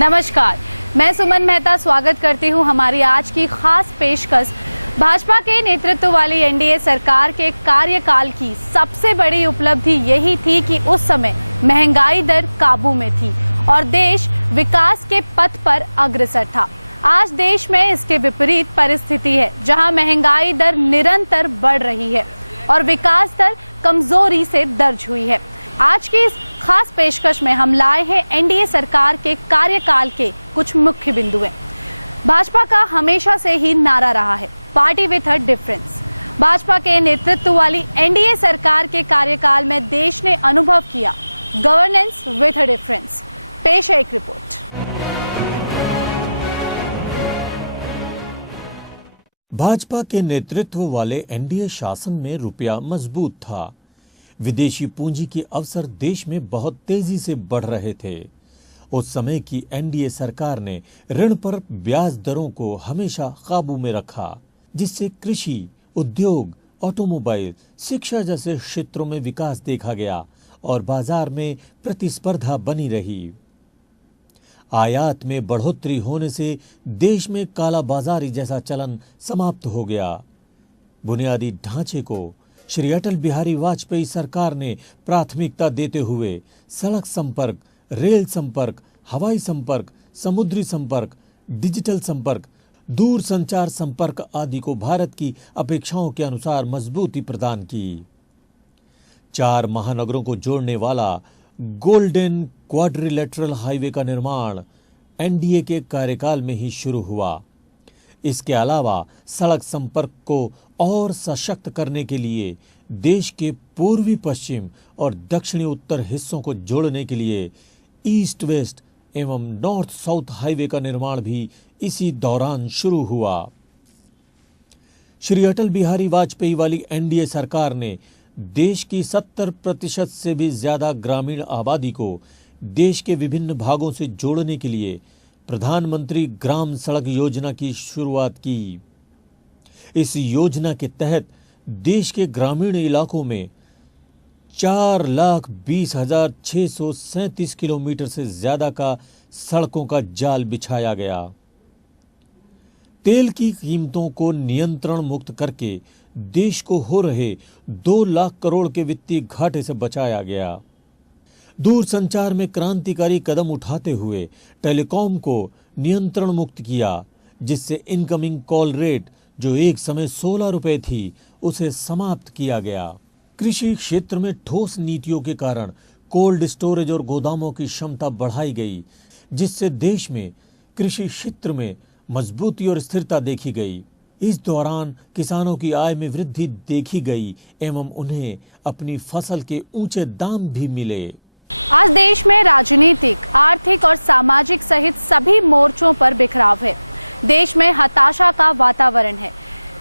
नमस्कार, मैं सुमन मेहता स्वागत करती हूं हमारी आज की खास पेशकश। भाजपा के नेतृत्व वाली एनडीए सरकार के कार्यकाल की सबसे बड़ी उपलब्धि यही थी कि उस समय महंगाई दर काबू में थी और देश विकास के पथ पर अग्रसर था। आज देश में इसके विपरीत परिस्थिति है, जहां महंगाई दर निरंतर बढ़ रही है और विकास दर कमजोरी से दर्ज हुई है। आज की इस खास पेशकश में हम लाए हैं एनडीए सरकार के कार्यकाल के कुछ मुख्य बिंदुएं। भाजपा का हमेशा से ही नारा रहा है, party with a difference. Bhajpa के नेतृत्व वाली एनडीए सरकार के कार्यकाल में देश ने अनुभव किया गवर्नेंस विथ अ डिफरेंस। पेश है एक रिपोर्ट। भाजपा के नेतृत्व वाले एनडीए शासन में रुपया मजबूत था। विदेशी पूंजी के अवसर देश में बहुत तेजी से बढ़ रहे थे। उस समय की एनडीए सरकार ने ऋण पर ब्याज दरों को हमेशा काबू में रखा, जिससे कृषि, उद्योग, ऑटोमोबाइल, शिक्षा जैसे क्षेत्रों में विकास देखा गया और बाजार में प्रतिस्पर्धा बनी रही। आयात में बढ़ोतरी होने से देश में काला बाजारी जैसा चलन समाप्त हो गया। बुनियादी ढांचे को श्री अटल बिहारी वाजपेयी सरकार ने प्राथमिकता देते हुए सड़क संपर्क, रेल संपर्क, हवाई संपर्क, समुद्री संपर्क, डिजिटल संपर्क, दूर संचार संपर्क आदि को भारत की अपेक्षाओं के अनुसार मजबूती प्रदान की। 4 महानगरों को जोड़ने वाला गोल्डन क्वाड्रिलेटरल हाईवे का निर्माण एनडीए के कार्यकाल में ही शुरू हुआ। इसके अलावा सड़क संपर्क को और सशक्त करने के लिए देश के पूर्वी पश्चिम और दक्षिणी उत्तर हिस्सों को जोड़ने के लिए ईस्ट वेस्ट एवं नॉर्थ साउथ हाईवे का निर्माण भी इसी दौरान शुरू हुआ। श्री अटल बिहारी वाजपेयी वाली एनडीए सरकार ने देश की 70% से भी ज्यादा ग्रामीण आबादी को देश के विभिन्न भागों से जोड़ने के लिए प्रधानमंत्री ग्राम सड़क योजना की शुरुआत की। इस योजना के तहत देश के ग्रामीण इलाकों में 4,20,637 किलोमीटर से ज्यादा का सड़कों का जाल बिछाया गया। तेल की कीमतों को नियंत्रण मुक्त करके देश को हो रहे 2 लाख करोड़ के वित्तीय घाटे से बचाया गया। दूर संचार में क्रांतिकारी कदम उठाते हुए टेलीकॉम को नियंत्रण मुक्त किया, जिससे इनकमिंग कॉल रेट जो एक समय 16 रुपए थी, उसे समाप्त किया गया। कृषि क्षेत्र में ठोस नीतियों के कारण कोल्ड स्टोरेज और गोदामों की क्षमता बढ़ाई गई, जिससे देश में कृषि क्षेत्र में मजबूती और स्थिरता देखी गई। इस दौरान किसानों की आय में वृद्धि देखी गई एवं उन्हें अपनी फसल के ऊंचे दाम भी मिले। आज देश में राजनीतिक, आर्थिक और सामाजिक सहित सभी मोर्चों पर बिखराव है। देश में हताशा का वातावरण है।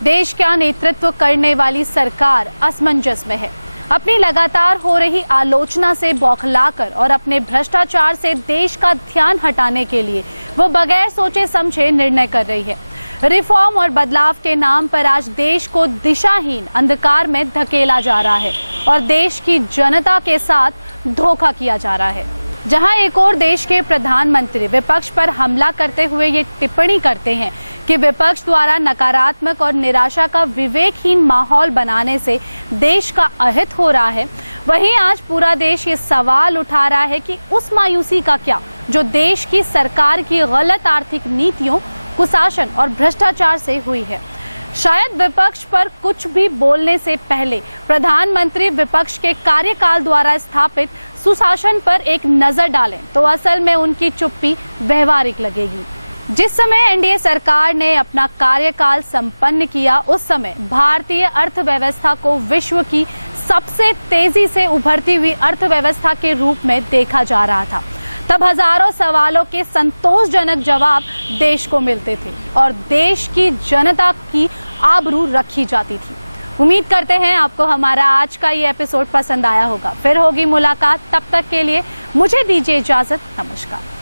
देश का नेतृत्व करने वाली सरकार असमंजस में है। अपनी लगातार हो रही आलोचना से बौखलाकर और अपने भ्रष्टाचार से देश का ध्यान हटाने के लिए वो बगैर सोचे समझे निर्णय कर रही है। रिफॉर्म और बदलाव के नाम पर आज देश को दिशाहीन अंधकार में धकेला जा रहा है और देश की जनता के साथ धोखा किया जा रहा है। जहां एक और देश के प्रधानमंत्री विपक्ष पर हमला करते हुए ये टिप्पणी करते हैं कि विपक्ष द्वारा नकारात्मक और निराशा का विवेकहीन माहौल बनाने से देश का अहित हो रहा है, वहीं आज पूरा देश ये सवाल उठा रहा है कि उस मायूसी का क्या जो देश की सरकार की गलत आर्थिक नीतियों, कुशासन और भ्रष्टाचार से हुई है। शायद विपक्ष पर कुछ भी बोलने से पहले प्रधानमंत्री विपक्ष के कार्यकाल द्वारा स्थापित सुशासन पर एक नजर डालें तो असल में उनकी चुप्पी व्यवहारिक लगेगी। जिस समय एनडीए सरकार ने अपना कार्यकाल संपन्न किया, उस समय भारतीय अर्थव्यवस्था को विश्व की सबसे तेजी से उभरती हुई अर्थव्यवस्था के रूप में देखा जा रहा था। तब हजारों सवालों के संतोषजनक जवाब देश को मिलते थे और देश की जनता की आबरू रखी जाती थी। उम्मीद करते हैं आपको हमारा आज का ये एपिसोड पसंद आया होगा। फिर होगी मुलाकात, तब तक के लिए मुझे दीजिए इजाजत। नमस्कार।